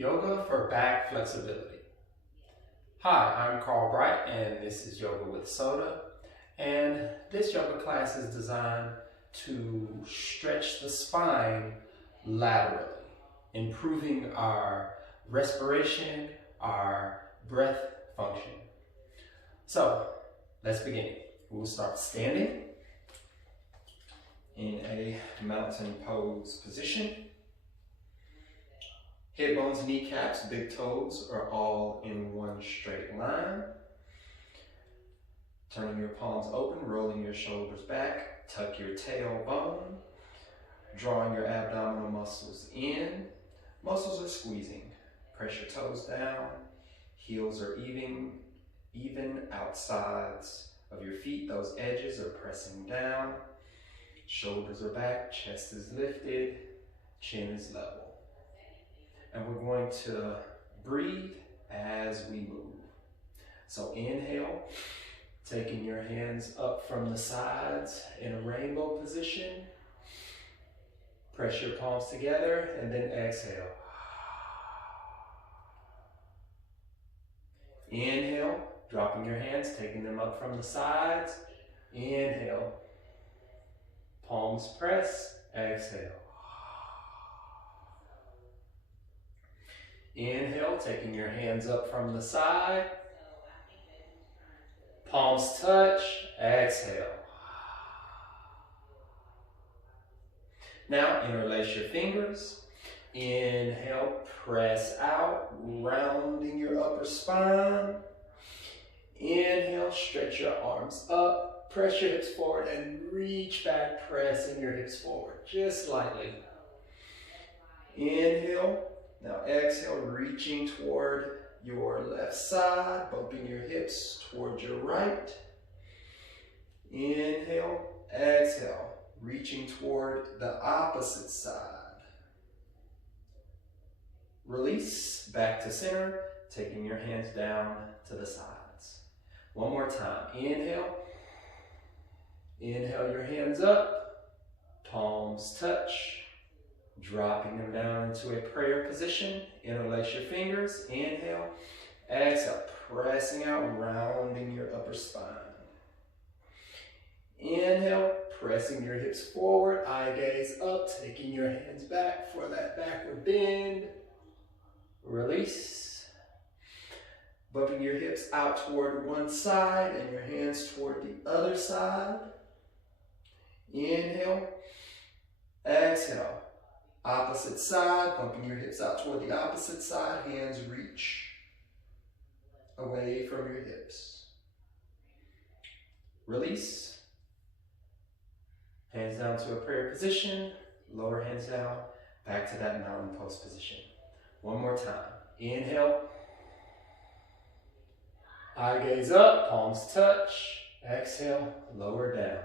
Yoga for back flexibility. Hi, I'm Carl Bright and this is Yoga with Soda. And this yoga class is designed to stretch the spine laterally, improving our respiration, our breath function. So let's begin. We'll start standing in a mountain pose position. Hip bones, kneecaps, big toes are all in one straight line. Turning your palms open, rolling your shoulders back, tuck your tailbone, drawing your abdominal muscles in. Muscles are squeezing. Press your toes down. Heels are even outsides of your feet. Those edges are pressing down. Shoulders are back, chest is lifted, chin is level. And we're going to breathe as we move. So inhale, taking your hands up from the sides in a rainbow position. Press your palms together and then exhale. Inhale, dropping your hands, taking them up from the sides. Inhale, palms press, exhale. Inhale, taking your hands up from the side. Palms touch, exhale. Now interlace your fingers. Inhale, press out, rounding your upper spine. Inhale, stretch your arms up, press your hips forward and reach back, pressing your hips forward, just slightly. Inhale. Now exhale, reaching toward your left side, bumping your hips toward your right. Inhale, exhale, reaching toward the opposite side. Release, back to center, taking your hands down to the sides. One more time, inhale. Inhale your hands up, palms touch. Dropping them down into a prayer position. Interlace your fingers. Inhale. Exhale. Pressing out, rounding your upper spine. Inhale. Pressing your hips forward. Eye gaze up. Taking your hands back for that backward bend. Release. Bumping your hips out toward one side and your hands toward the other side. Inhale. Exhale. Opposite side, bumping your hips out toward the opposite side. Hands reach away from your hips. Release. Hands down to a prayer position. Lower hands down. Back to that mountain pose position. One more time. Inhale. Eye gaze up, palms touch. Exhale, lower down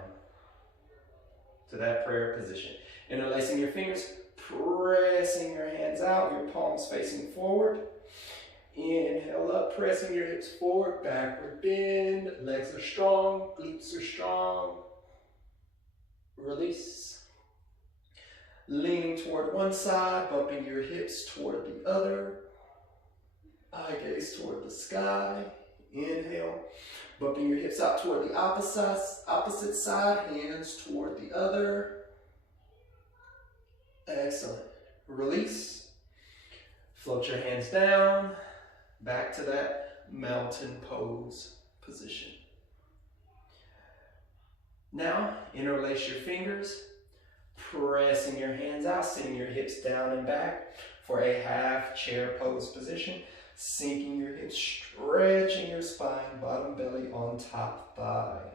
to that prayer position. Interlacing your fingers. Pressing your hands out, your palms facing forward. Inhale up, pressing your hips forward, backward bend. Legs are strong, glutes are strong. Release. Leaning toward one side, bumping your hips toward the other. Eye gaze toward the sky. Inhale. Bumping your hips out toward the opposite side, hands toward the other. Excellent. Release. Float your hands down, back to that mountain pose position. Now, interlace your fingers, pressing your hands out, sending your hips down and back for a half chair pose position. Sinking your hips, stretching your spine, bottom belly on top thigh.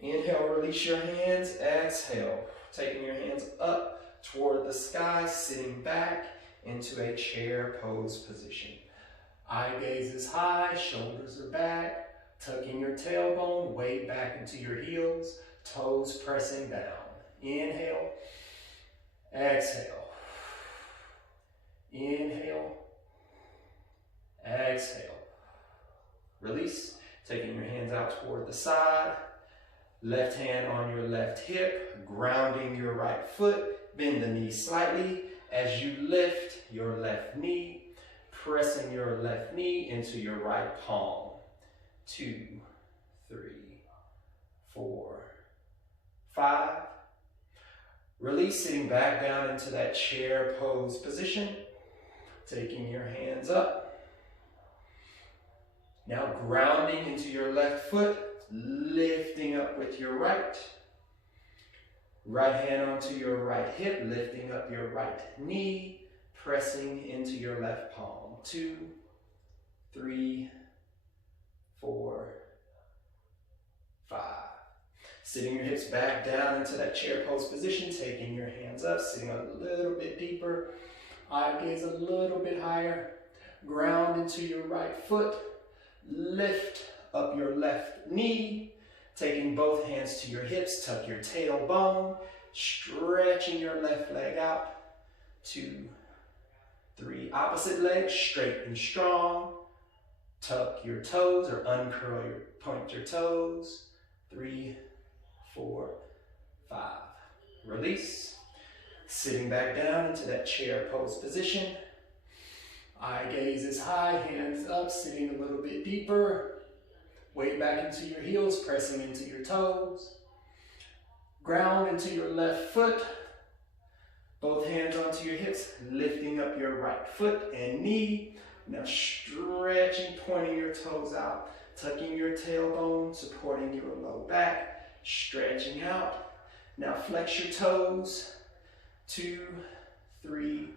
Inhale, release your hands. Exhale, taking your hands up toward the sky, sitting back into a chair pose position. Eye gaze is high, shoulders are back, tucking your tailbone, weight back into your heels, toes pressing down. Inhale, exhale. Inhale, exhale. Release, taking your hands out toward the side, left hand on your left hip, grounding your right foot. Bend the knees slightly. As you lift your left knee, pressing your left knee into your right palm. 2, 3, 4, 5. Release, sitting back down into that chair pose position. Taking your hands up. Now grounding into your left foot, lifting up with your right. Right hand onto your right hip, lifting up your right knee, pressing into your left palm. 2, 3, 4, 5. Sitting your hips back down into that chair pose position, taking your hands up, sitting a little bit deeper, eye gaze a little bit higher, ground into your right foot, lift up your left knee, taking both hands to your hips, tuck your tailbone, stretching your left leg out. 2, 3, opposite leg, straight and strong. Tuck your toes or uncurl your, point your toes. 3, 4, 5. Release. Sitting back down into that chair pose position. Eye gaze is high, hands up, sitting a little bit deeper. Weight back into your heels, pressing into your toes. Ground into your left foot. Both hands onto your hips, lifting up your right foot and knee. Now stretching, pointing your toes out, tucking your tailbone, supporting your low back, stretching out. Now flex your toes. 2, 3,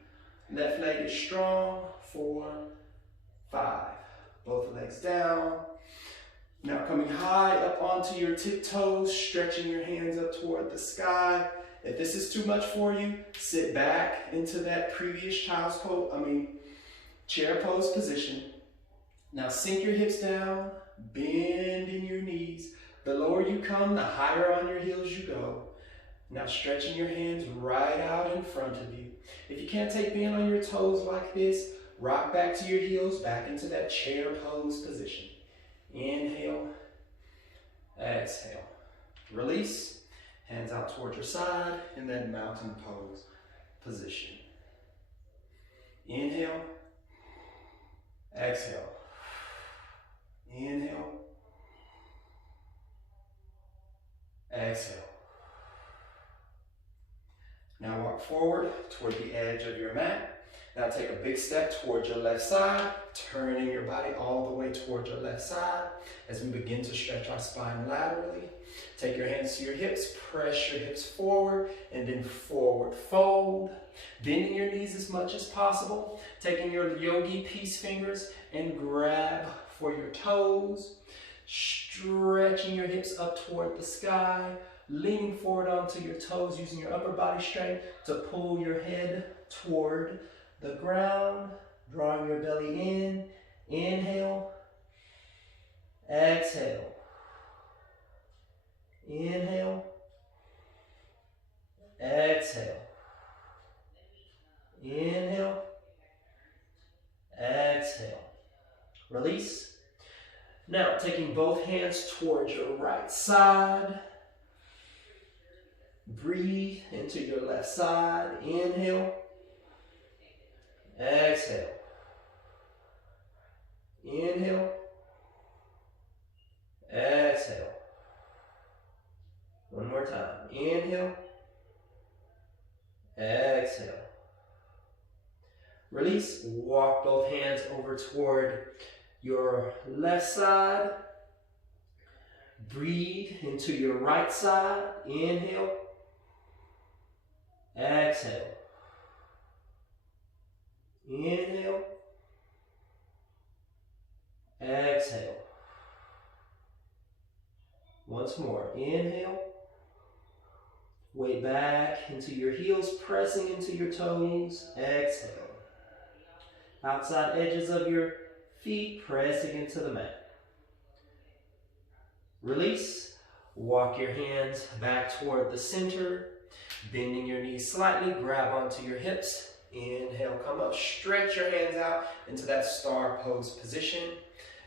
left leg is strong. 4, 5. Both legs down. Now coming high up onto your tiptoes, stretching your hands up toward the sky. If this is too much for you, sit back into that previous child's pose, chair pose position. Now sink your hips down, bending your knees. The lower you come, the higher on your heels you go. Now stretching your hands right out in front of you. If you can't take being on your toes like this, rock back to your heels, back into that chair pose position. Inhale, exhale. Release, hands out towards your side in that mountain pose position. Inhale, exhale. Inhale, exhale. Now walk forward toward the edge of your mat. Now take a big step towards your left side, turning your body all the way towards your left side as we begin to stretch our spine laterally. Take your hands to your hips, press your hips forward, and then forward fold. Bending your knees as much as possible, taking your yogi peace fingers and grab for your toes, stretching your hips up toward the sky, leaning forward onto your toes using your upper body strength to pull your head toward the ground, drawing your belly in. Inhale, exhale. Inhale, exhale. Inhale, exhale. Release. Now taking both hands towards your right side. Breathe into your left side. Inhale, exhale. Inhale, exhale. One more time. Inhale, exhale. Release. Walk both hands over toward your left side. Breathe into your right side. Inhale, exhale. Inhale, exhale. Once more. Inhale. Weight back into your heels, pressing into your toes. Exhale. Outside edges of your feet, pressing into the mat. Release. Walk your hands back toward the center, bending your knees slightly, grab onto your hips. Inhale, come up, stretch your hands out into that star pose position.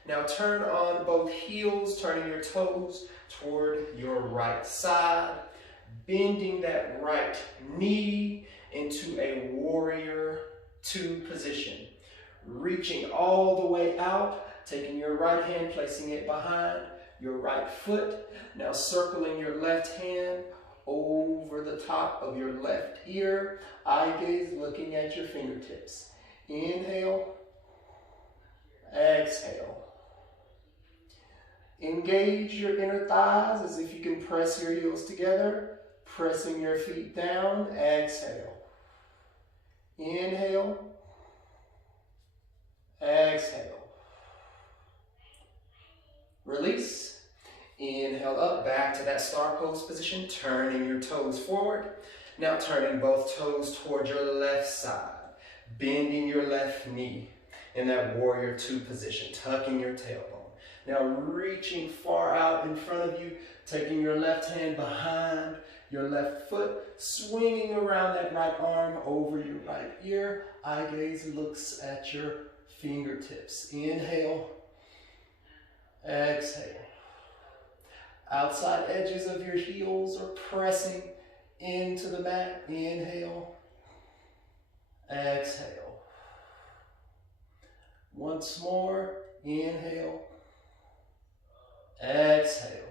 Now turn on both heels, turning your toes toward your right side, bending that right knee and into a warrior two position. Reaching all the way out, taking your right hand, placing it behind your right foot. Now circling your left hand over the top of your left ear. Eye gaze looking at your fingertips. Inhale, exhale. Engage your inner thighs as if you can press your heels together. Pressing your feet down, exhale. Inhale, exhale. Release. Inhale up, back to that star pose position, turning your toes forward. Now turning both toes toward your left side, bending your left knee in that warrior two position, tucking your tailbone. Now reaching far out in front of you, taking your left hand behind your left foot, swinging around that right arm over your right ear. Eye gaze looks at your fingertips. Inhale, exhale. Outside edges of your heels are pressing into the mat. Inhale, exhale. Once more, inhale, exhale.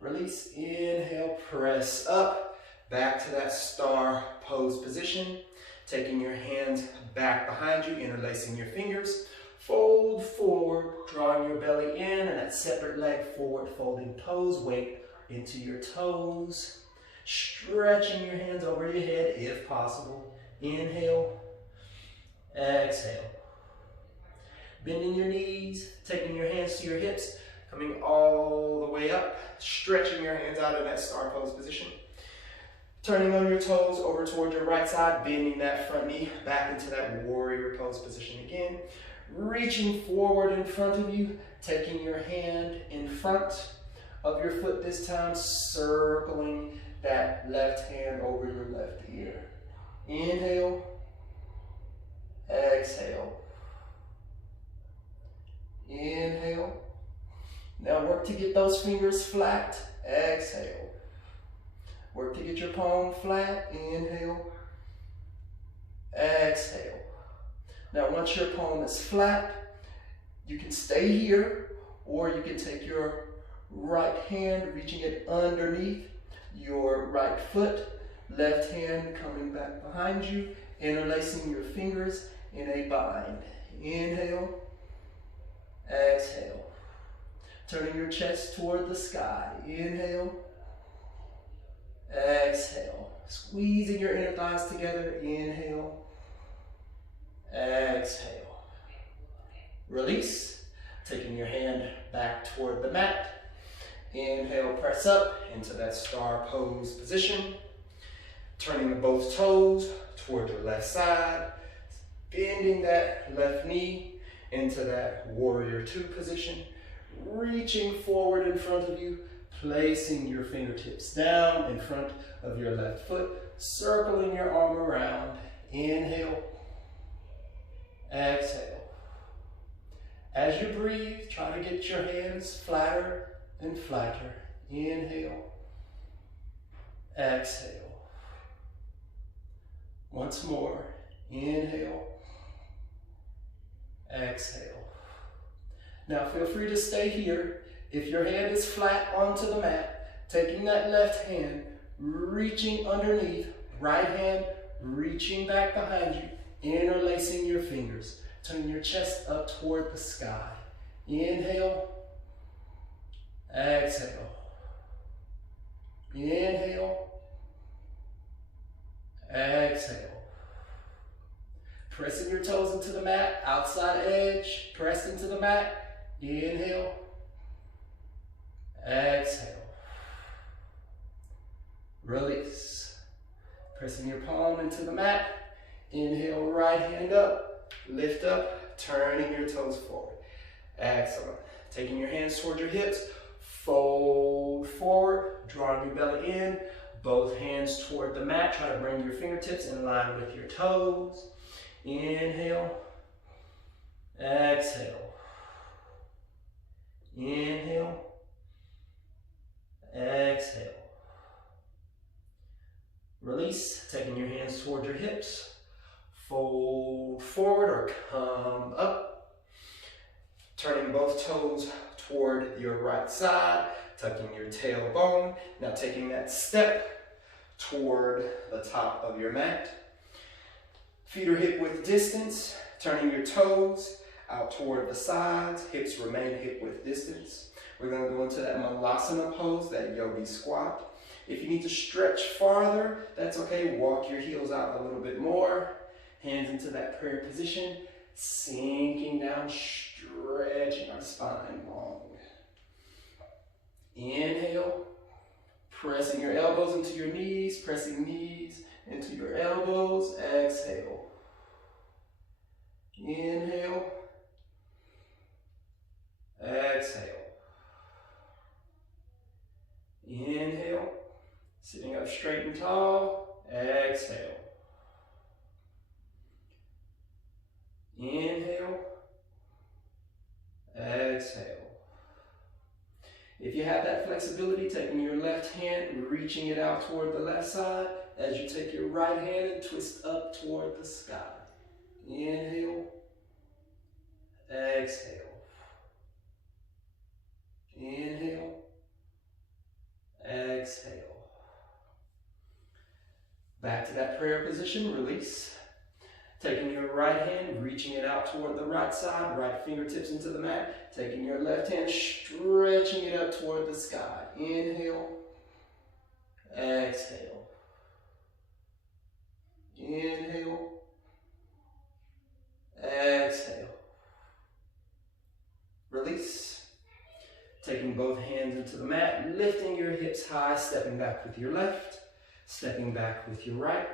Release, inhale, press up, back to that star pose position. Taking your hands back behind you, interlacing your fingers. Fold forward, drawing your belly in, and that separate leg forward, folding toes, weight into your toes. Stretching your hands over your head if possible. Inhale, exhale. Bending your knees, taking your hands to your hips, coming all the way up, stretching your hands out in that star pose position. Turning on your toes over toward your right side, bending that front knee back into that warrior pose position again. Reaching forward in front of you, taking your hand in front of your foot this time, circling that left hand over your left ear. Inhale, exhale. Inhale. Now work to get those fingers flat. Exhale. Work to get your palm flat. Inhale. Exhale. Now once your palm is flat, you can stay here, or you can take your right hand, reaching it underneath your right foot, left hand coming back behind you, interlacing your fingers in a bind. Inhale, exhale. Turning your chest toward the sky. Inhale, exhale. Squeezing your inner thighs together. Inhale, exhale. Release. Taking your hand back toward the mat. Inhale, press up into that star pose position. Turning both toes toward your left side. Bending that left knee into that warrior two position. Reaching forward in front of you, placing your fingertips down in front of your left foot, circling your arm around. Inhale, exhale. As you breathe, try to get your hands flatter and flatter. Inhale, exhale. Once more, inhale, exhale. Now feel free to stay here. If your hand is flat onto the mat, taking that left hand, reaching underneath, right hand reaching back behind you, interlacing your fingers, turning your chest up toward the sky. Inhale, exhale. Inhale, exhale. Pressing your toes into the mat, outside edge, press into the mat. Inhale, exhale. Release. Pressing your palm into the mat. Inhale, right hand up, lift up, turning your toes forward. Excellent. Taking your hands toward your hips, fold forward, drawing your belly in, both hands toward the mat. Try to bring your fingertips in line with your toes. Inhale, exhale. Inhale, exhale. Release, taking your hands toward your hips. Fold forward or come up. Turning both toes toward your right side, tucking your tailbone. Now taking that step toward the top of your mat. Feet are hip width distance, turning your toes out toward the sides. Hips remain hip width distance. We're going to go into that malasana pose, that yogi squat. If you need to stretch farther, that's okay. Walk your heels out a little bit more. Hands into that prayer position. Sinking down, stretching our spine long. Inhale. Pressing your elbows into your knees. Pressing knees into your elbows. Exhale. Inhale. Exhale. Inhale. Sitting up straight and tall. Exhale. Inhale. Exhale. If you have that flexibility, taking your left hand, reaching it out toward the left side, as you take your right hand and twist up toward the sky. Inhale. Exhale. Inhale. Exhale. Back to that prayer position, release. Taking your right hand, reaching it out toward the right side, right fingertips into the mat. Taking your left hand, stretching it up toward the sky. Inhale. Exhale. Inhale. Exhale. Release. Taking both hands into the mat, lifting your hips high, stepping back with your left, stepping back with your right.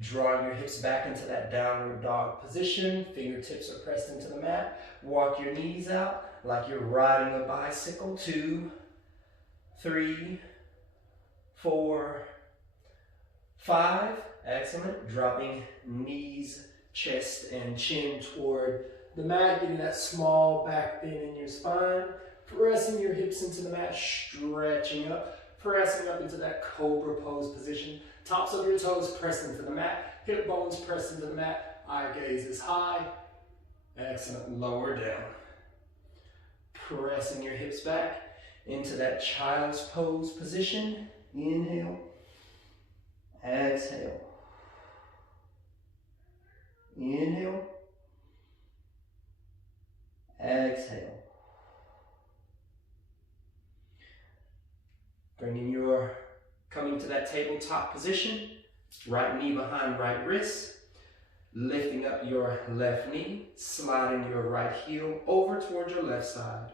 Drawing your hips back into that downward dog position. Fingertips are pressed into the mat. Walk your knees out like you're riding a bicycle. 2, 3, 4, 5. Excellent. Dropping knees, chest, and chin toward the mat. Getting that small back bend in your spine. Pressing your hips into the mat, stretching up. Pressing up into that cobra pose position. Tops of your toes pressed into the mat. Hip bones pressed into the mat. Eye gaze is high. Excellent. Lower down. Pressing your hips back into that child's pose position. Inhale. Exhale. Inhale. Exhale. Coming to that tabletop position, right knee behind right wrist, lifting up your left knee, sliding your right heel over towards your left side,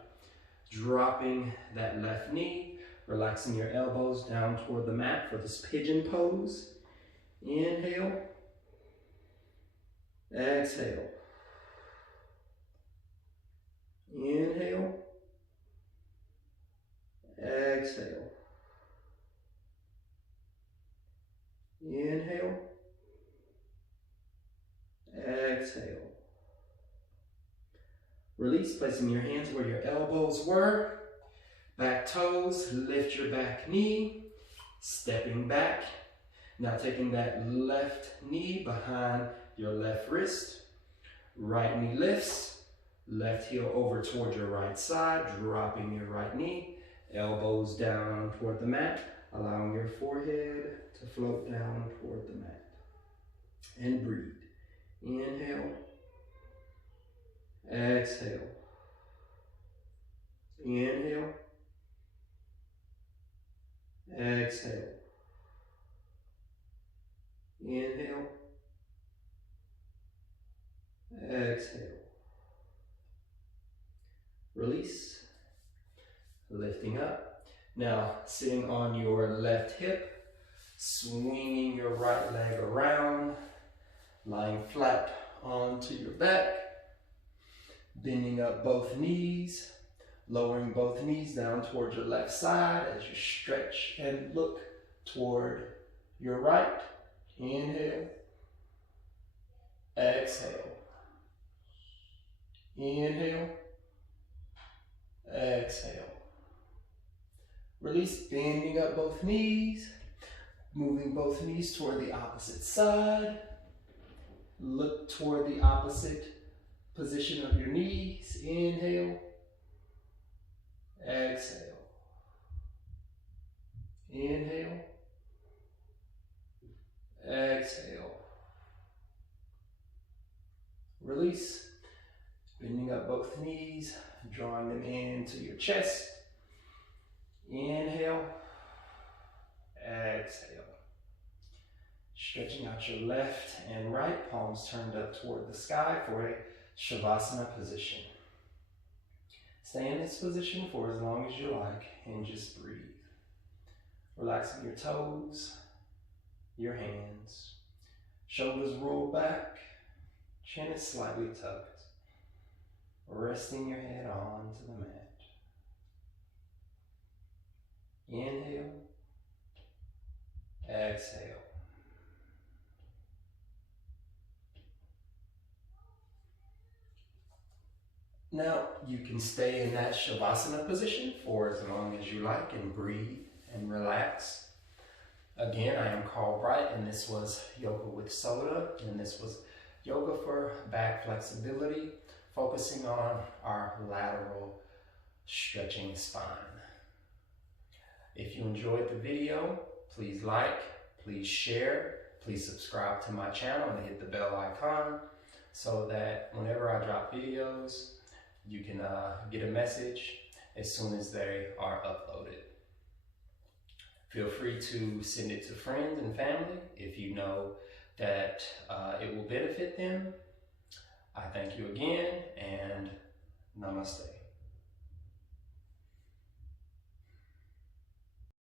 dropping that left knee, relaxing your elbows down toward the mat for this pigeon pose. Inhale, exhale, inhale, exhale. Inhale, exhale. Release, placing your hands where your elbows were. Back toes, lift your back knee, stepping back. Now taking that left knee behind your left wrist. Right knee lifts, left heel over toward your right side, dropping your right knee. Elbows down toward the mat, allowing your forehead to float down toward the mat. And breathe. Inhale. Exhale. Inhale. Exhale. Inhale. Exhale. Release. Lifting up. Now, sitting on your left hip, swinging your right leg around, lying flat onto your back, bending up both knees, lowering both knees down towards your left side as you stretch and look toward your right. Inhale, exhale, inhale, exhale. Release, bending up both knees, Moving both knees toward the opposite side. Look toward the opposite position of your knees. Inhale. Exhale. Inhale. Exhale. Release. Bending up both knees, drawing them into your chest. Inhale. Exhale. Stretching out your left and right, palms turned up toward the sky for a Shavasana position. Stay in this position for as long as you like and just breathe. Relaxing your toes, your hands. Shoulders roll back, chin is slightly tucked. Resting your head onto the mat. Inhale. Exhale. Now, you can stay in that Shavasana position for as long as you like and breathe and relax. Again, I am Carl Bright, and this was Yoga with Soda, and this was yoga for back flexibility, focusing on our lateral stretching spine. If you enjoyed the video, please like, please share, please subscribe to my channel and hit the bell icon so that whenever I drop videos, you can get a message as soon as they are uploaded. Feel free to send it to friends and family if you know that it will benefit them. I thank you again, and namaste.